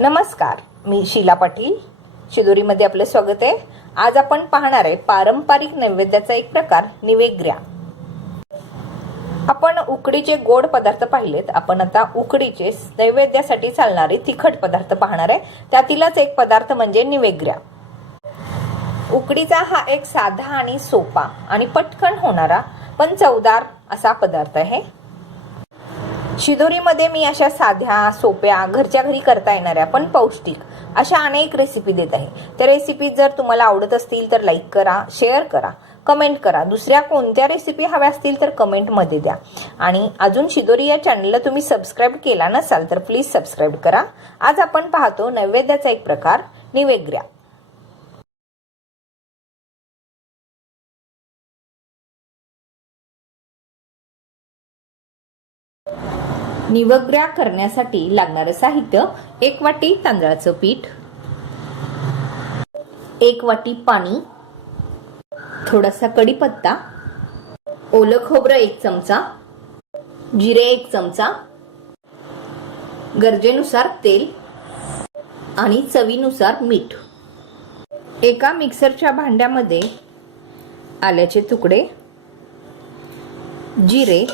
नमस्कार मी शीला पाटील. शिदोरीमध्ये आपलं स्वागत आहे. आज आपण पाहणार आहे पारंपरिक नैवेद्याचा एक प्रकार निवेग्र्या. आपण उकडीचे गोड पदार्थ पाहिलेत. आपण आता उकडीचे नैवेद्यासाठी चालणारे तिखट पदार्थ पाहणार आहे. त्यातीलच एक पदार्थ म्हणजे निवेग्र्या. उकडीचा हा एक साधा आणि सोपा आणि पटकन होणारा पण चवदार असा पदार्थ आहे. शिदोरीमध्ये मी अशा साध्या सोप्या घरच्या घरी करता येणाऱ्या पण पौष्टिक अशा अनेक रेसिपी देत आहे. त्या रेसिपी जर तुम्हाला आवडत असतील तर लाईक करा शेअर करा कमेंट करा. दुसऱ्या कोणत्या रेसिपी हव्या असतील तर कमेंटमध्ये द्या. आणि अजून शिदोरी या चॅनलला तुम्ही सबस्क्राईब केला नसाल तर प्लीज सबस्क्राईब करा. आज आपण पाहतो नैवेद्याचा एक प्रकार निवेग्र्या. निवग्र्या करण्यासाठी लागणारं साहित्य एक वाटी तांदळाचं पीठ एक वाटी पाणी थोडासा कढीपत्ता ओलं खोबरं एक चमचा जिरे एक चमचा गरजेनुसार तेल आणि चवीनुसार मीठ. एका मिक्सरच्या भांड्यामध्ये आल्याचे तुकडे जिरे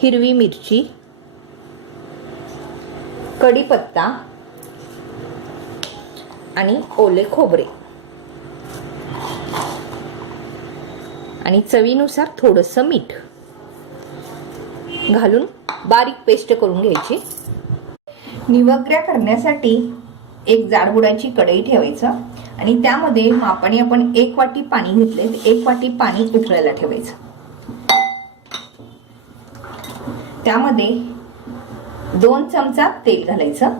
हिरवी मिरची कढीपत्ता आणि ओले खोबरे. आणि चवीनुसार थोडंसं मीठ घालून बारीक पेस्ट करून घ्यायची. निवग्र्या करण्यासाठी एक जाडबुडाची कढई ठेवायचं आणि त्यामध्ये मापाने आपण एक वाटी पाणी घेतले एक वाटी पाणी उकळायला ठेवायचं. त्यामध्ये दोन चमचा तेल घालायचं.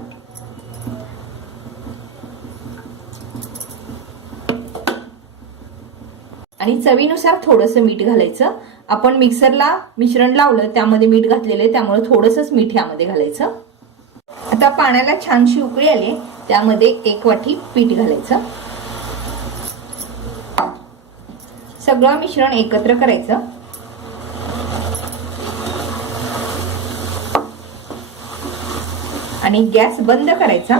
आणि चवीनुसार थोडंसं मीठ घालायचं. आपण मिक्सरला मिश्रण लावलं त्यामध्ये मीठ घातलेलं आहे त्यामुळे थोडंसंच मीठ यामध्ये घालायचं. आता पाण्याला छानशी उकळी आली त्यामध्ये एक वाटी पीठ घालायचं. सगळं मिश्रण एकत्र करायचं. आणि गॅस बंद करायचा.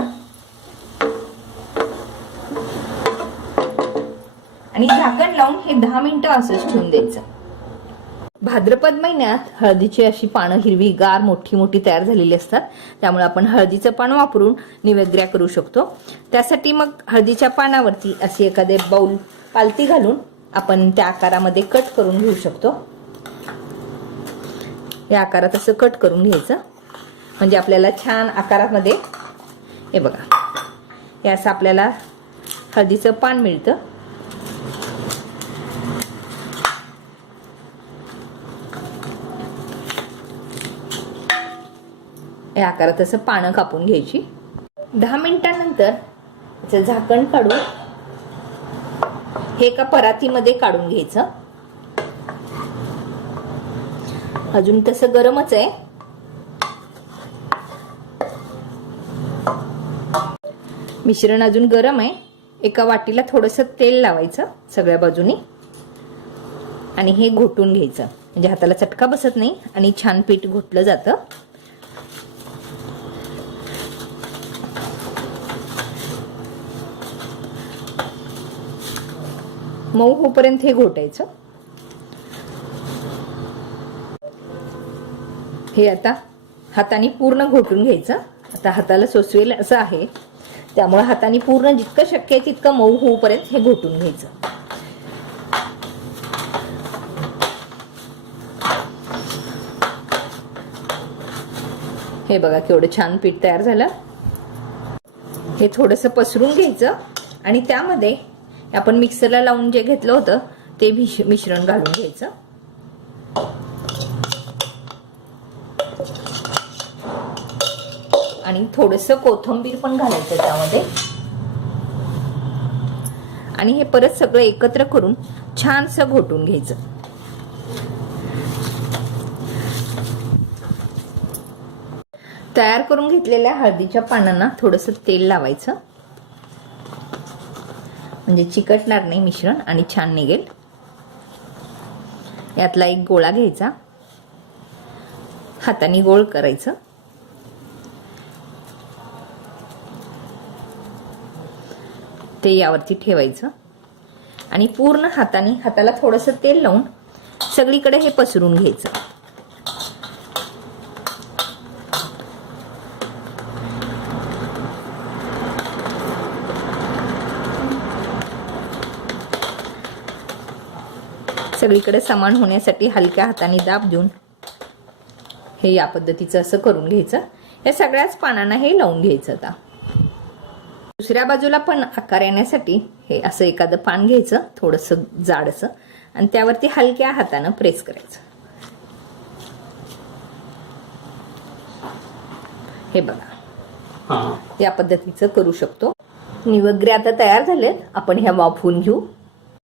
आणि झाकण लावून हे दहा मिनिटं असंच ठेवून द्यायचं. भाद्रपद महिन्यात हळदीची अशी पानं हिरवी गार मोठी मोठी तयार झालेली असतात. त्यामुळे आपण हळदीचं पान वापरून निवेग्र्या करू शकतो. त्यासाठी मग हळदीच्या पानावरती अशी एखादे बाऊल पालती घालून आपण त्या आकारामध्ये कट करून घेऊ शकतो. या आकारात असं कट करून घ्यायचं. म्हणजे आपल्याला छान आकारामध्ये हे बघा. हे असं आपल्याला हळदीचं पान मिळतं. या आकारात असं पानं कापून घ्यायची. दहा मिनिटांनंतर याचं झाकण काढून हे एका परातीमध्ये काढून घ्यायचं. अजून तसं गरमच आहे. मिश्रण अजून गरम आहे. एका वाटीला थोडंसं तेल लावायचं सगळ्या बाजूनी. आणि हे घोटून घ्यायचं. म्हणजे हाताला चटका बसत नाही आणि छान पीठ घोटलं जातं. मऊ होपर्यंत हे घोटायचं. हे आता हाताने पूर्ण घोटून घ्यायचं. आता हाताला सोसवेल असं आहे. त्यामुळे हाताने पूर्ण जितकं शक्य आहे तितकं मऊ होऊपर्यंत हे घोटून घ्यायचं. हे बघा केवढं छान पीठ तयार झालं. हे थोडस पसरून घ्यायचं आणि त्यामध्ये आपण मिक्सरला लावून जे घेतलं होतं ते मिश्रण घालून घ्यायचं. आणि थोडस कोथंबीर पण घालायचं त्यामध्ये. आणि हे परत सगळं एकत्र करून छानसं घोटून घ्यायचं. तयार करून घेतलेल्या हळदीच्या पानांना थोडस तेल लावायचं. म्हणजे चिकटणार नाही मिश्रण आणि छान निघेल. यातला एक गोळा घ्यायचा. हाताने गोळ करायचं. ते यावरती ठेवायचं. आणि पूर्ण हाताने हाताला थोडंसं तेल लावून सगळीकडे हे पसरून घ्यायचं. सगळीकडे समान होण्यासाठी हलक्या हाताने दाब देऊन हे या पद्धतीचं असं करून घ्यायचं. या सगळ्याच पानांना हे लावून घ्यायचं आता. दुसऱ्या बाजूला पण आकार येण्यासाठी हे असं एखादं पान घ्यायचं थोडंसं जाडसं आणि त्यावरती हलक्या हातानं प्रेस करायचं. हे बघा. या पद्धतीचं करू शकतो. निवग्रे आता तयार झालेत. आपण ह्या वाफवून घेऊ.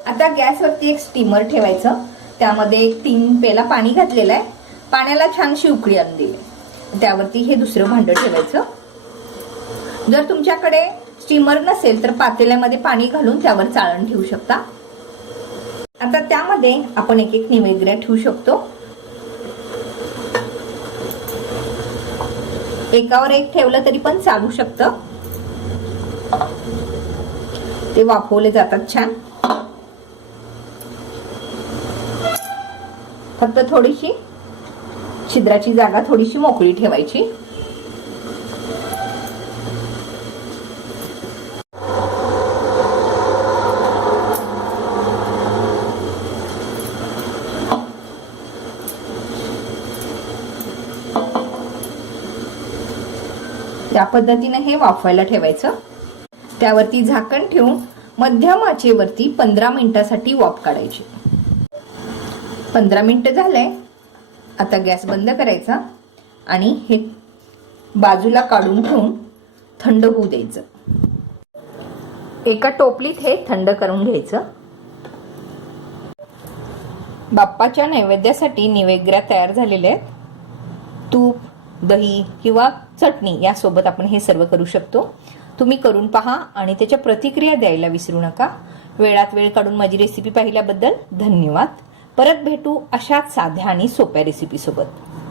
आता गॅसवरती एक स्टीमर ठेवायचं. त्यामध्ये एक तीन पेला पाणी घातलेलं आहे. पाण्याला छानशी उकळी आणून दिली. त्यावरती हे दुसरं भांडं ठेवायचं. जर तुमच्याकडे स्टीमर नसेल तर पातेल्यामध्ये पाणी घालून त्यावर चाळण ठेवू शकता. आता त्यामध्ये आपण एक एक निवेद्या ठेवू शकतो. एकावर एक ठेवलं तरी पण चालू शकतं. ते वाफवले जातात छान. फक्त थोडीशी छिद्राची जागा थोडीशी मोकळी ठेवायची. त्या पद्धतीने हे वाफवायला ठेवायचं. त्यावरती झाकण ठेवून मध्यम आचेवरती पंधरा मिनिटासाठी वाफ काढायची. पंधरा मिनटं झालंय आता गॅस बंद करायचा आणि हे बाजूला काढून ठेवून थंड होऊ द्यायचं. एका टोपलीत हे थंड करून घ्यायचं. बाप्पाच्या नैवेद्यासाठी निवेग्र्या तयार झालेल्या आहेत. तूप दही किंवा चटणी यासोबत आपण हे सर्व करू शकतो. तुम्ही करून पहा आणि त्याच्या प्रतिक्रिया द्यायला विसरू नका. वेळात वेळ काढून माझी रेसिपी पाहिल्याबद्दल धन्यवाद. परत भेटू अशाच साध्या आणि सोप्या रेसिपीसोबत